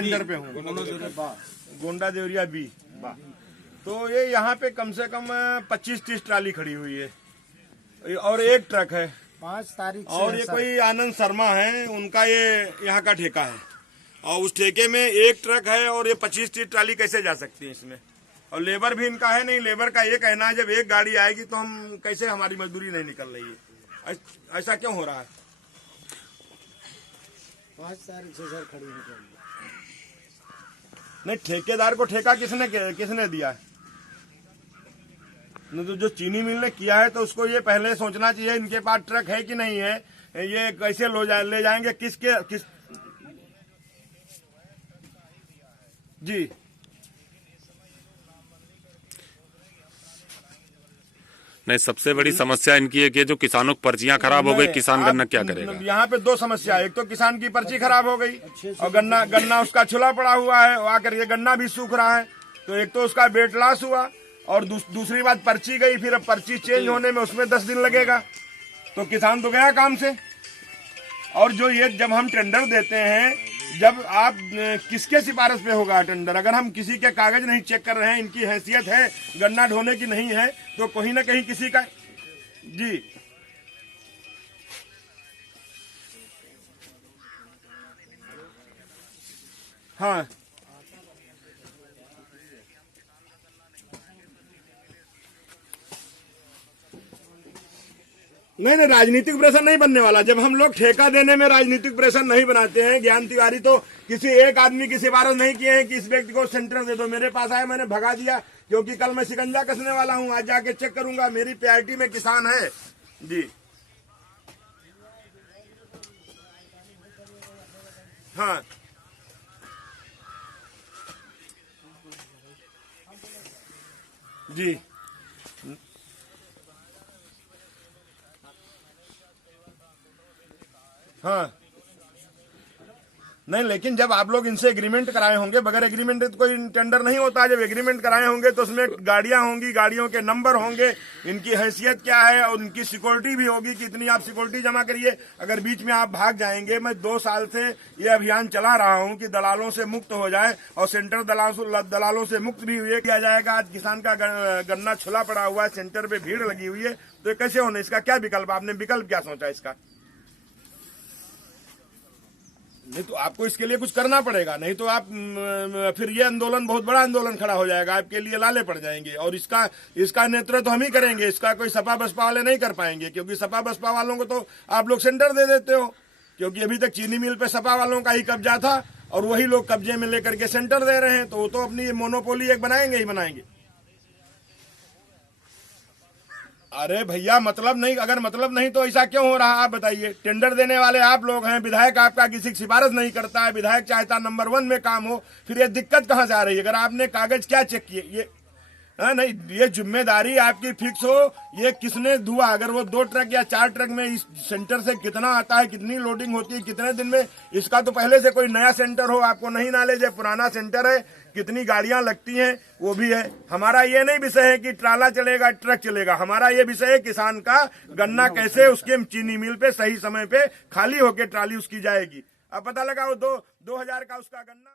Centre पे हूँ, Gonda Deoria B. तो ये यहाँ पे कम से कम 25-30 ट्राली खड़ी हुई है और एक ट्रक है 5 तारीख और ये कोई आनंद शर्मा है, उनका ये यहाँ का ठेका है और उस ठेके में एक ट्रक है और ये 25-30 ट्राली कैसे जा सकती है इसमें। और लेबर भी इनका है नहीं, लेबर का ये कहना है जब एक गाड़ी आएगी तो हम कैसे, हमारी मजदूरी नहीं निकल रही है। ऐसा क्यों हो रहा है? 5 तारीख से सर खड़ी हो जाएगी। नहीं, ठेकेदार को ठेका किसने दिया है? नहीं तो जो चीनी मिल ने किया है तो उसको ये पहले सोचना चाहिए इनके पास ट्रक है कि नहीं है, ये कैसे ले जाएंगे, किस जी। नहीं, सबसे बड़ी समस्या इनकी है कि जो किसानों की पर्चियां खराब हो गई, किसान गन्ना क्या करेगा? यहाँ पे 2 समस्या है, एक तो किसान की पर्ची खराब हो गई और गन्ना उसका छुला पड़ा हुआ है, आकर ये गन्ना भी सूख रहा है, तो एक तो उसका वेट लॉस हुआ और दूसरी बात पर्ची गई, फिर अब पर्ची चेंज होने में उसमें 10 दिन लगेगा, तो किसान तो गया काम से। और जो ये जब हम टेंडर देते हैं, जब आप किसके सिफारिश पे होगा टेंडर? अगर हम किसी के कागज नहीं चेक कर रहे हैं, इनकी हैसियत है गन्ना ढोने की नहीं है, तो कहीं ना कहीं किसी का जी। हाँ, नहीं, राजनीतिक प्रेशर नहीं बनने वाला। जब हम लोग ठेका देने में राजनीतिक प्रेशर नहीं बनाते हैं। ज्ञान तिवारी तो किसी एक आदमी की सिफारिश नहीं किए हैं कि इस व्यक्ति को सेंटर दे दो। मेरे पास आया, मैंने भगा दिया, क्योंकि कल मैं शिकंजा कसने वाला हूं, आज जाके चेक करूंगा मेरी पीआरटी में किसान है जी। हाँ जी, हाँ, नहीं, लेकिन जब आप लोग इनसे एग्रीमेंट कराए होंगे, बगैर एग्रीमेंट तो कोई टेंडर नहीं होता। जब एग्रीमेंट कराए होंगे तो उसमें गाड़ियां होंगी, गाड़ियों के नंबर होंगे, इनकी हैसियत क्या है और उनकी सिक्योरिटी भी होगी कि इतनी आप सिक्योरिटी जमा करिए। अगर बीच में आप भाग जाएंगे, मैं 2 साल से ये अभियान चला रहा हूं कि दलालों से मुक्त हो जाए और सेंटर दलालों से मुक्त भी हुए किया जाएगा। आज किसान का गन्ना छुला पड़ा हुआ है, सेंटर पे भीड़ लगी हुई है, तो कैसे होने? इसका क्या विकल्प? आपने विकल्प क्या सोचा इसका? नहीं तो आपको इसके लिए कुछ करना पड़ेगा, नहीं तो आप फिर ये आंदोलन बहुत बड़ा आंदोलन खड़ा हो जाएगा, आपके लिए लाले पड़ जाएंगे। और इसका नेतृत्व तो हम ही करेंगे, इसका कोई सपा बसपा वाले नहीं कर पाएंगे, क्योंकि सपा बसपा वालों को तो आप लोग सेंटर दे देते हो, क्योंकि अभी तक चीनी मिल पे सपा वालों का ही कब्जा था और वही लोग कब्जे में लेकर के सेंटर दे रहे हैं, तो वो तो अपनी मोनोपोली एक बनाएंगे ही बनाएंगे। अरे भैया, मतलब नहीं, अगर मतलब नहीं तो ऐसा क्यों हो रहा आप बताइए? टेंडर देने वाले आप लोग हैं, विधायक आपका किसी की सिफारिश नहीं करता है, विधायक चाहता नंबर 1 में काम हो, फिर ये दिक्कत कहाँ से आ रही है? अगर आपने कागज क्या चेक किए? ये नहीं, ये जिम्मेदारी आपकी फिक्स हो, ये किसने धुआ? अगर वो 2 ट्रक या 4 ट्रक में इस सेंटर से कितना आता है, कितनी लोडिंग होती है, कितने दिन में, इसका तो पहले से कोई नया सेंटर हो, आपको नहीं नॉलेज है, पुराना सेंटर है, कितनी गाड़ियां लगती हैं वो भी है। हमारा ये नहीं विषय है कि ट्राला चलेगा, ट्रक चलेगा, हमारा ये विषय है किसान का गन्ना कैसे उसके चीनी मिल पे सही समय पे खाली होके ट्राली उसकी जाएगी। अब पता लगा वो 2000 का उसका गन्ना